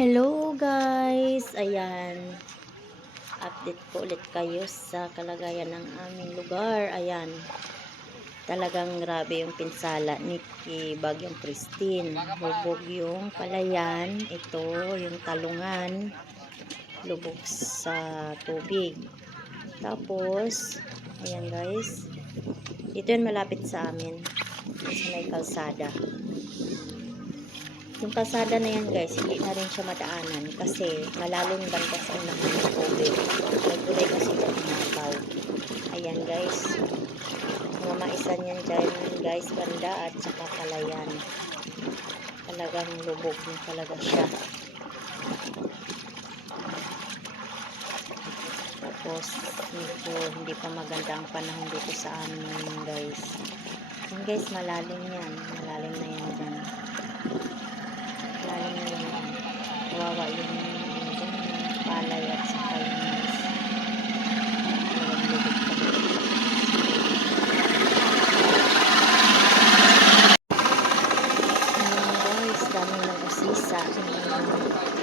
Hello guys! Ayan, update ko ulit kayo sa kalagayan ng aming lugar. Ayan, talagang grabe yung pinsala ni Bagyong Christine. Hubog yung palayan, ito yung talungan, lubog sa tubig. Tapos, ayan guys, ito yung malapit sa amin, sa may kalsada. Yung kalsada na yan guys, hindi na rin siya madaanan kasi malalim banda sa unahan ng tubig. Nagkulay kasi dyan umapaw. Ayan guys, mga maisan yan dyan guys, banda at saka palayan. Talagang lubog na talaga siya. Tapos medyo hindi pa maganda ang panahon dito sa amin guys. Yan guys, malalim yan. Malalim na yan dyan. Malalim na yan. Kawawa yung palay at saka yung mais. Ayan guys, dami ng usisa ng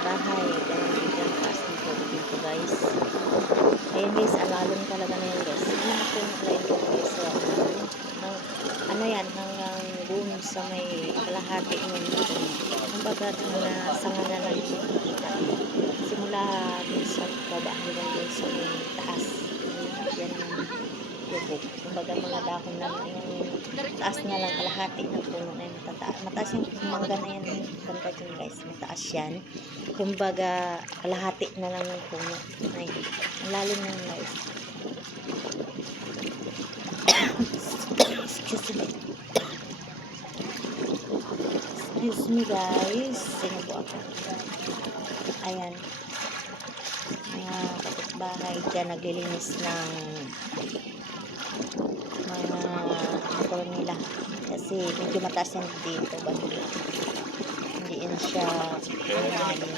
bahay. Dami ng taas ng tubig dito guys. Ayan guys, alalim talaga na yan guys. Mga puntlay ko guys. Ano yan, hanggang dun sa may kalahati ng kumbaga na sanga na lang kita. Simula dun sa baba hanggang dun sa taas. Yan yung lubog. Kumbaga mga dahon na yung taas na lang kalahati ng puno na yung mataas yung mangga na yan. Ganda dyan guys, mataas yan. Kumbaga kalahati na lang ng puno. Ay, ang lalim na guys. Excuse me guys, sinubo ako. Ayan, mga kapitbahay dyan naglilinis ng mga motor nila kasi medyo mataas yan dito ba, hindi yan siya malalim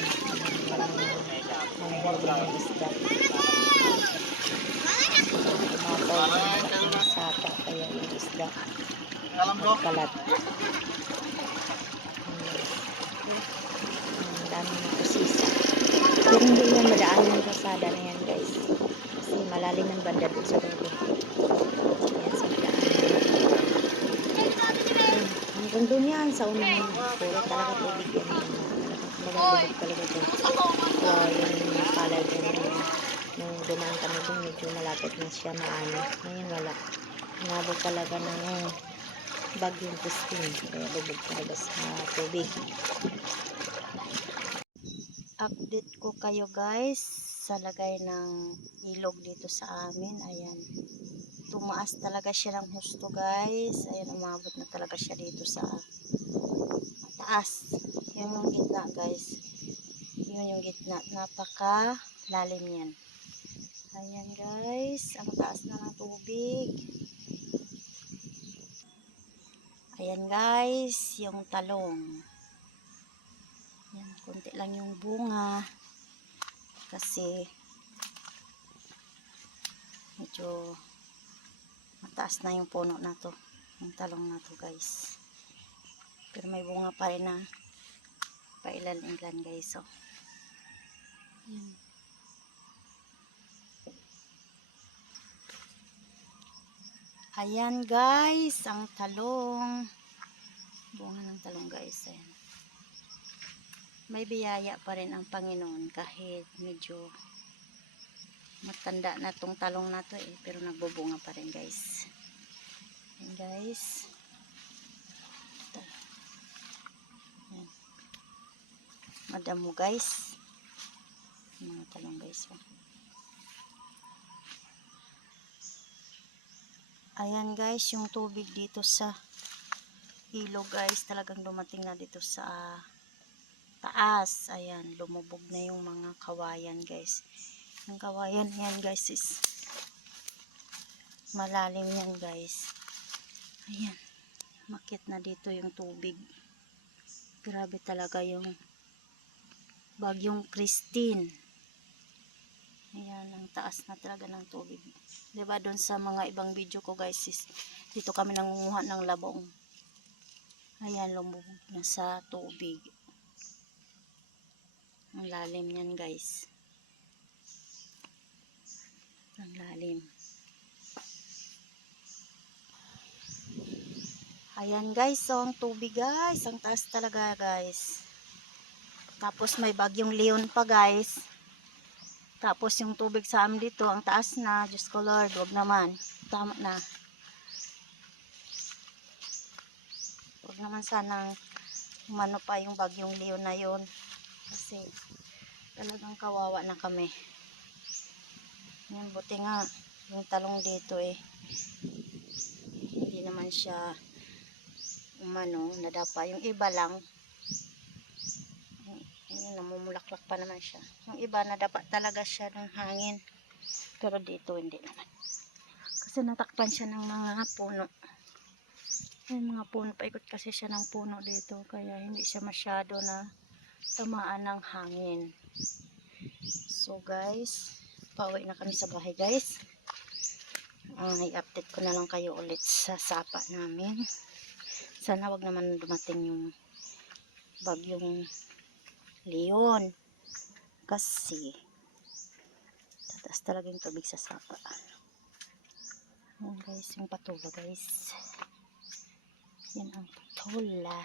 manghuli ng isda. Umapaw ng sapa kaya yung isda kalat. Ang dami ng kusisa. Pero hindi yan madaan ng kasada na yan guys. Kasi malalim ng banda doon sa dulo. Yan sa daan. Hanggang doon yan sa unahan. Puro talaga tubig yan. Magalubog talaga dyan. Yung palay dyan. Nung dumaan kami doon, medyo malapit na siya maano. Ngayon wala. Inabot talaga ng Bagyong Christine. Kaya lubog talaga sa tubig. Update ko kayo guys sa lagay ng ilog dito sa amin. Ayan, tumaas talaga siya ng husto guys. Ayan, umabot na talaga siya dito sa taas. Yun yung gitna guys, yun yung gitna, napaka lalim yan. Ayan guys, ang taas na ng tubig. Ayan guys, yung talong. Yan, konti lang yung bunga kasi medyo mataas na yung puno na to, yung talong na to guys, pero may bunga pa rin na pailan-ilan guys. So yan. Ayan guys, ang talong, bunga ng talong guys. Ayan, may biyaya pa rin ang Panginoon kahit medyo matanda na tong talong na to pero nagbubunga pa rin guys. Ayan guys. Ayan. Madamo guys. Mga talong guys. Ayan guys, yung tubig dito sa ilog guys, talagang dumating na dito sa taas. Ayan, lumubog na yung mga kawayan guys. Yung kawayan yan guys is malalim yan guys. Ayan, makit na dito yung tubig. Grabe talaga yung Bagyong Christine. Ayan, ang taas na talaga ng tubig. Diba doon sa mga ibang video ko guys is dito kami nangunguha ng labong. Ayan, lumubog na sa tubig. lalim yan guys. Ang lalim. Ayan guys, so ang tubig guys, ang taas talaga guys. Tapos may bagyong Leon pa guys. Tapos yung tubig sa amin dito, ang taas na. Diyos ko Lord, wag naman. Tama na. Wag naman sanang umano pa yung bagyong Leon na yun. Kasi talagang kawawa na kami. Yan, buti nga yung talong dito hindi naman siya umano, nadapa. Yung iba lang, yun, namumulaklak pa naman siya. Yung iba, nadapa talaga siya ng hangin. Pero dito, hindi naman. Kasi natakpan siya ng mga puno. Yung mga puno, paikot kasi siya ng puno dito. Kaya hindi siya masyado na tamaan ng hangin. So guys, pauwi na kami sa bahay guys. I-update ko na lang kayo ulit sa sapa namin. Sana wag naman dumating yung bagyong Leon. Kasi tataas talaga yung tubig sa sapa. Yan guys, yung patula guys. Yan ang patula.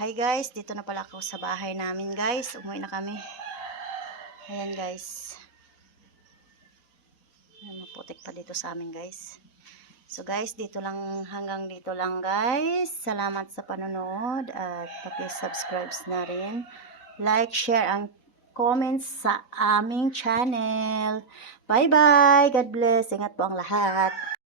Hi guys, dito na pala ako sa bahay namin guys. Umuwi na kami. Ayan guys. Ayan, maputik pa dito sa amin guys. So guys, hanggang dito lang guys. Salamat sa panonood at paki-subscribe na rin. Like, share, and comment sa aming channel. Bye-bye! God bless! Ingat po ang lahat!